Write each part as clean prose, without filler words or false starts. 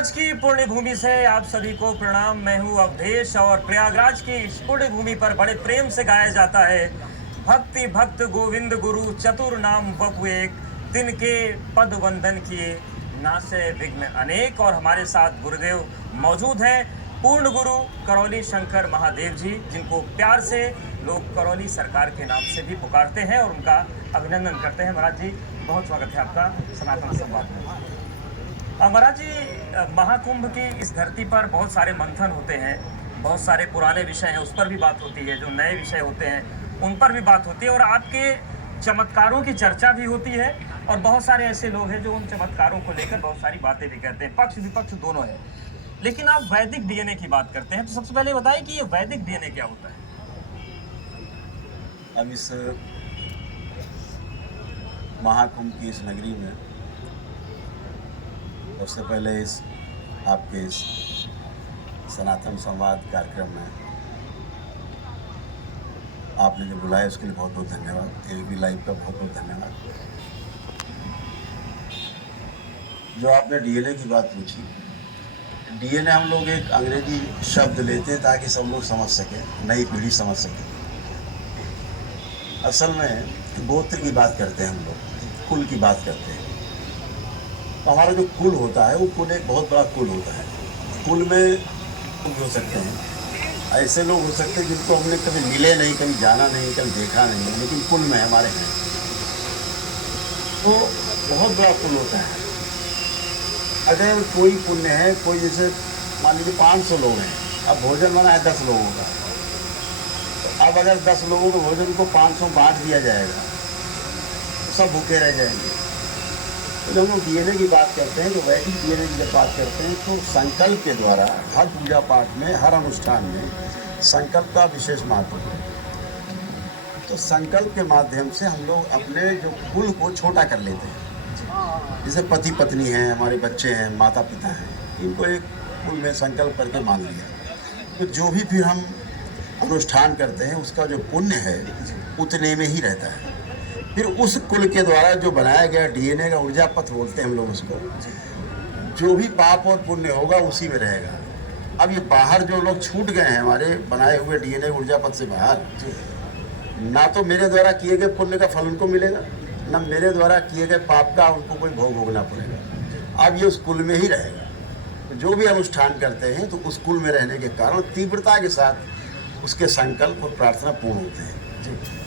प्रयागराज की पुण्य भूमि से आप सभी को प्रणाम। मैं हूं अवधेश और प्रयागराज की इस पुण्य भूमि पर बड़े प्रेम से गाया जाता है भक्ति भक्त गोविंद गुरु चतुर नाम वपु एक, तिनके पद वंदन किए नासे विघ्न अनेक। और हमारे साथ गुरुदेव मौजूद हैं, पूर्ण गुरु करौली शंकर महादेव जी, जिनको प्यार से लोग करौली सरकार के नाम से भी पुकारते हैं और उनका अभिनंदन करते हैं। महाराज जी, बहुत स्वागत है आपका सनातन संवाद में। महाराज जी, महाकुंभ की इस धरती पर बहुत सारे मंथन होते हैं, बहुत सारे पुराने विषय हैं उस पर भी बात होती है, जो नए विषय होते हैं उन पर भी बात होती है, और आपके चमत्कारों की चर्चा भी होती है। और बहुत सारे ऐसे लोग हैं जो उन चमत्कारों को लेकर बहुत सारी बातें भी कहते हैं, पक्ष विपक्ष दोनों है। लेकिन आप वैदिक डीएनए की बात करते हैं, तो सबसे पहले बताइए कि ये वैदिक डीएनए क्या होता है। अब इस महाकुंभ की इस नगरी में सबसे पहले इस आपके इस सनातन संवाद कार्यक्रम में आपने जो बुलाया उसके लिए बहुत बहुत धन्यवाद। एबीपी लाइव का बहुत बहुत धन्यवाद। जो आपने डीएनए की बात पूछी, डीएनए हम लोग एक अंग्रेजी शब्द लेते हैं ताकि सब लोग समझ सकें, नई पीढ़ी समझ सके। असल में गोत्र की बात करते हैं हम लोग, कुल की बात करते हैं। तो हमारा जो कुल होता है वो कुल एक बहुत बड़ा कुल होता है। कुल में लोग हो सकते हैं, ऐसे लोग हो सकते हैं जिनको हमने कभी मिले नहीं, कभी जाना नहीं, कभी देखा नहीं, लेकिन कुल में हमारे हैं। तो बहुत बड़ा कुल होता है। अगर कोई पुण्य है, कोई जैसे मान लीजिए 500 लोग हैं, अब भोजन बना है 10 लोगों का, तो अब अगर 10 लोगों के भोजन को 500 बांट दिया जाएगा तो सब भूखे रह जाएंगे। तो जब हम लोग डीएनए की बात करते हैं, जो वैदिक डीएनए की जब बात करते हैं, तो संकल्प के द्वारा हर पूजा पाठ में, हर अनुष्ठान में संकल्प का विशेष महत्व है। तो संकल्प के माध्यम से हम लोग अपने जो कुल को छोटा कर लेते हैं। जैसे पति पत्नी हैं, हमारे बच्चे हैं, माता पिता हैं, इनको एक कुल में संकल्प करके मान लिया। तो जो भी फिर हम अनुष्ठान करते हैं उसका जो पुण्य है उतने में ही रहता है। फिर उस कुल के द्वारा जो बनाया गया डीएनए का ऊर्जा पथ बोलते हैं हम लोग उसको, जो भी पाप और पुण्य होगा उसी में रहेगा। अब ये बाहर जो लोग छूट गए हैं हमारे बनाए हुए डीएनए ऊर्जा पथ से बाहर, ना तो मेरे द्वारा किए गए पुण्य का फल उनको मिलेगा, ना मेरे द्वारा किए गए पाप का उनको कोई भोग भोगना पड़ेगा। अब ये उस कुल में ही रहेगा। जो भी अनुष्ठान करते हैं तो उस कुल में रहने के कारण तीव्रता के साथ उसके संकल्प और प्रार्थना पूर्ण होते हैं।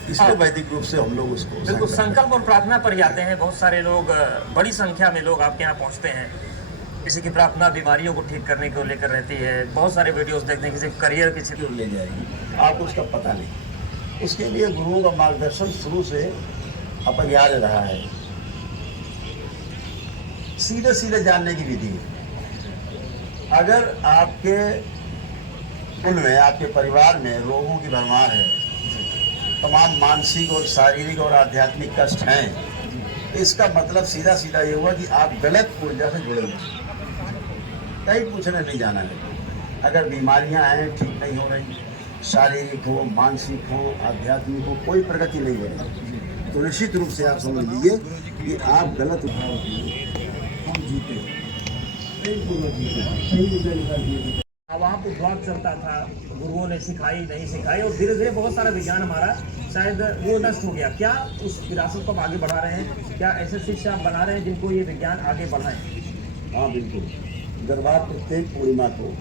इसलिए वैदिक रूप से हम लोग उसको बिल्कुल संकल्प और प्रार्थना पर ही आते हैं। बहुत सारे लोग, बड़ी संख्या में लोग आपके यहाँ पहुँचते हैं। किसी की प्रार्थना बीमारियों को ठीक करने को लेकर रहती है, बहुत सारे वीडियोस देखते हैं, किसी करियर के क्षेत्र ले जाएगी, आपको उसका पता नहीं। उसके लिए गुरुओं का मार्गदर्शन शुरू से अपरिहार्य रहा है। सीधे सीधे जानने की विधि है। अगर आपके कुल में, आपके परिवार में रोगों की भरमार है, तमाम मानसिक और शारीरिक और आध्यात्मिक कष्ट हैं, इसका मतलब सीधा सीधा ये हुआ कि आप गलत ऊर्जा से जुड़े हुए, कहीं पूछने नहीं जाना है। अगर बीमारियां हैं, ठीक नहीं हो रही, शारीरिक हो, मानसिक हो, आध्यात्मिक हो, कोई प्रगति नहीं हो रही, तो निश्चित रूप से आप समझ लीजिए कि आप गलत हम जीते, वहाँ पर द्वार चलता था, गुरुओं ने सिखाई नहीं सिखाई, और धीरे धीरे बहुत सारा विज्ञान हमारा शायद वो नष्ट हो गया। क्या उस विरासत को आगे बढ़ा रहे हैं? क्या ऐसे शिष्य आप बना रहे हैं जिनको ये विज्ञान आगे बढ़ाएं? हाँ बिल्कुल। दरबार प्रत्येक पूर्णिमा को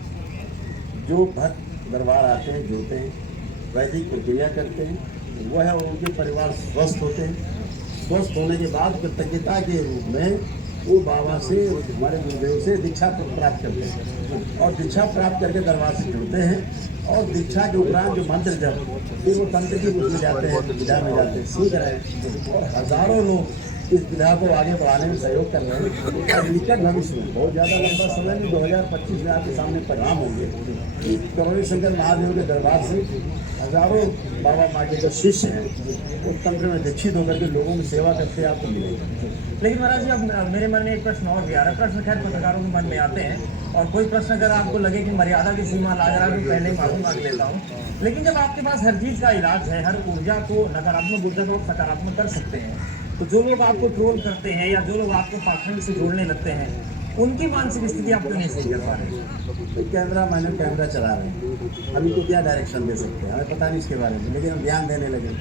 जो भक्त दरबार आते हैं, जुड़ते हैं, वैदिक प्रक्रिया करते हैं, वह और उनके परिवार स्वस्थ होते हैं। स्वस्थ होने के बाद कृतज्ञता के रूप में वो बाबा से, हमारे गुरुदेव से दीक्षा प्राप्त करते हैं, और दीक्षा प्राप्त करके दरबार से जुड़ते हैं। और दीक्षा के उपरांत जो मंत्र जब फिर वो तंत्र की बुद्धि जाते हैं, विधा में जाते हैं, सीख रहे हैं, और हजारों लोग इस विधा को आगे बढ़ाने में सहयोग कर रहे हैं। और निकट भविष्य में, बहुत ज़्यादा लंबा समय में, 2025 में आपके सामने परिणाम होंगे कि करौली शंकर महादेव के दरबार से हजारों बाबा माँ के जो शिष्य हैं वो तंत्र में दीक्षित होकर के लोगों की सेवा करते आपको मिलेंगे। लेकिन महाराज जी, अब मेरे मन में एक प्रश्न और भी आ रहा है। प्रश्न खैर पत्रकारों के मन में आते हैं, और कोई प्रश्न अगर आपको लगे कि मर्यादा की सीमा ला रहा है तो पहले ही माफी मांग लेता हूँ। लेकिन जब आपके पास हर चीज़ का इलाज है, हर ऊर्जा को, नकारात्मक ऊर्जा को सकारात्मक कर सकते हैं, तो जो लोग आपको ट्रोल करते हैं या जो लोग आपको पाखंड से जोड़ने लगते हैं, उनकी मानसिक स्थिति आप क्यों नहीं सही कर पा रहे? तो कैमरा चला रहे हैं, हम इनको क्या डायरेक्शन दे सकते हैं, हमें पता नहीं इसके बारे में, लेकिन हम ध्यान देने लगे।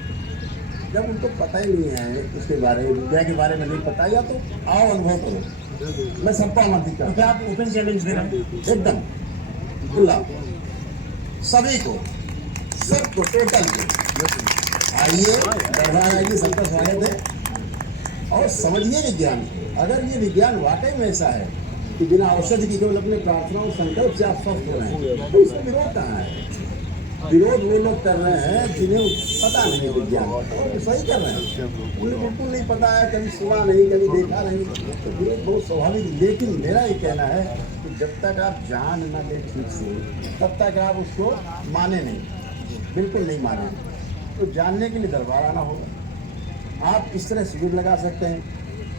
जब उनको पता ही नहीं है उसके बारे में, विद्या के बारे में नहीं पता, या तो आओ अनुभव करो। मैं सबको आमंत्रित तो करता क्या आप ओपन चैलेंज दे रहे हैं? हूं, एकदम खुला, सभी को, सबको, टोटल को आइए, दरबार आइए, सबका स्वागत है। और समझिए विज्ञान को। अगर ये विज्ञान वाकई में ऐसा है कि बिना औषधि की केवल अपने प्रार्थना और संकल्प से आप स्वस्थ हो रहे हैं, तो इसमें विरोध कहाँ है? विरोध वो लोग कर रहे हैं जिन्हें पता नहीं है विज्ञान, और सही कर रहे हैं। उन्हें बिल्कुल नहीं पता है, कभी सुना नहीं, कभी देखा नहीं, तो विरोध बहुत स्वाभाविक। लेकिन मेरा ये कहना है कि जब तक आप जान न लें ठीक से, तब तक आप उसको माने नहीं, बिल्कुल नहीं माने। तो जानने के लिए दरबार आना होगा। आप इस तरह शिविर लगा सकते हैं,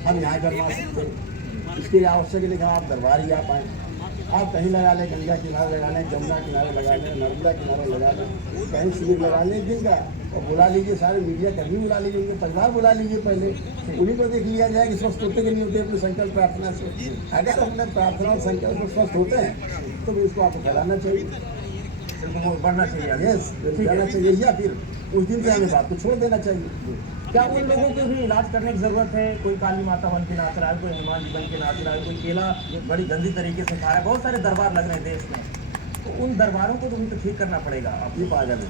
हम यहाँ करवा सकते हैं। इसके लिए आवश्यक लिखा आप दरबार ही आ पाएँ। आप कहीं लगा लें, गंगा किनारे लगा लें, जमुना किनारे लगा लें, नर्मदा किनारे लगा लें, कहीं शिविर लगा लें दिन का, और बुला लीजिए सारे मीडिया कर्मी, बुला लीजिए, उनके परिवार बुला लीजिए, पहले उन्हीं को देख लिया जाए कि स्वस्थ होते कि नहीं होते अपने संकल्प प्रार्थना से। अगर अपने प्रार्थना और संकल्प से स्वस्थ होते हैं तो इसको आपको फैलाना चाहिए, बढ़ना चाहिए। यस जाना चाहिए, या फिर उस दिन से हमें बात को छोड़ देना चाहिए। क्या उन लोगों को भी इलाज करने की जरूरत है? कोई काली माता बन के नाच रहा है, कोई हनुमान जी बन के नाच रहा है, कोई केला बड़ी गंदी तरीके से खा रहा है, बहुत सारे दरबार लग रहे हैं देश में, तो उन दरबारों को तो भी तो ठीक करना पड़ेगा। आप ये पागल है,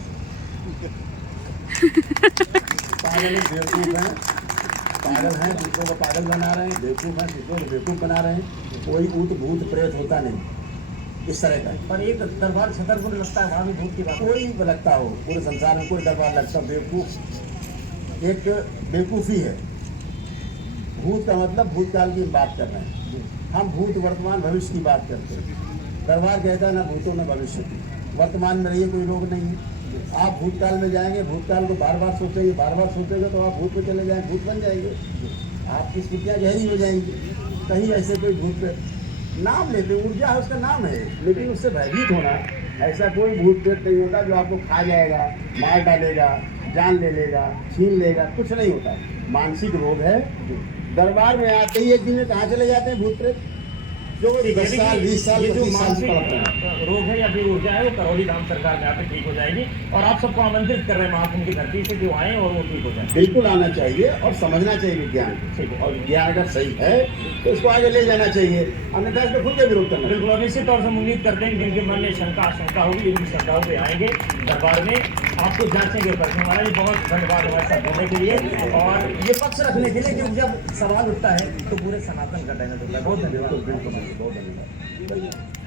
पागल है, बेवकूफ़ हैं, पागल हैं, दूसरों को पागल बना रहे हैं, बेवकूफ़ हैं, दूसरों को बेवकूफ़ बना रहे हैं। कोई ऊट भूत प्रेत होता नहीं इस तरह का। पर एक दरबार छतरपुर लगता है, वहाँ भी भूत की बात कोई लगता हो, पूरे संसार में कोई दरबार लगता हो, बेवकूफ़ एक बेवकूफ़ी है। भूत का मतलब भूतकाल की बात कर रहे हैं हम, भूत वर्तमान भविष्य की बात करते हैं। दरबार कहता है ना भूतों में भविष्य की, वर्तमान में रहिए, कोई रोग नहीं है। आप भूतकाल में जाएंगे, भूतकाल को बार बार सोचेंगे, बार बार सोचेंगे, तो आप भूत में चले जाएंगे, भूत बन जाएंगे, आपकी स्मृतियाँ गहरी हो जाएंगी। कहीं ऐसे कोई भूत पे नाम लेते, ऊर्जा है उसका नाम है, लेकिन उससे भयभीत होना, ऐसा कोई भूत प्रेत नहीं होता जो आपको खा जाएगा, मार डालेगा, जान ले लेगा, छीन लेगा, कुछ नहीं होता। मानसिक रोग है। दरबार में आते ही एक दिन में कहाँ चले जाते हैं भूत प्रेत? जो 10 साल 20 साल 25 साल से पड़ते हैं। रोग है या फिर ऊर्जा है, वो करौली धाम सरकार में आकर ठीक हो जाएगी। और आप सबको आमंत्रित कर रहे हैं महाकुंभ की धरती से कि वो आए और वो ठीक हो जाए। बिल्कुल आना चाहिए और समझना चाहिए विज्ञान को, और विज्ञान अगर सही है तो उसको आगे ले जाना चाहिए, अन्यथा इसको खुद के विरोध करना। बिल्कुल, और निश्चित तौर से हम उम्मीद करते हैं कि जिनके मन में शंका आशंका होगी, उनकी शंकाओं पे आएंगे दरबार में, आपको जांचेंगे। पर हमारा भी बहुत धन्यवाद हमारे साथ जुड़ने के लिए और ये पक्ष रखने के लिए, क्योंकि जब सवाल उठता है तो पूरे सनातन का डैमेज होता है। बहुत धन्यवाद। बिल्कुल बहुत धन्यवाद।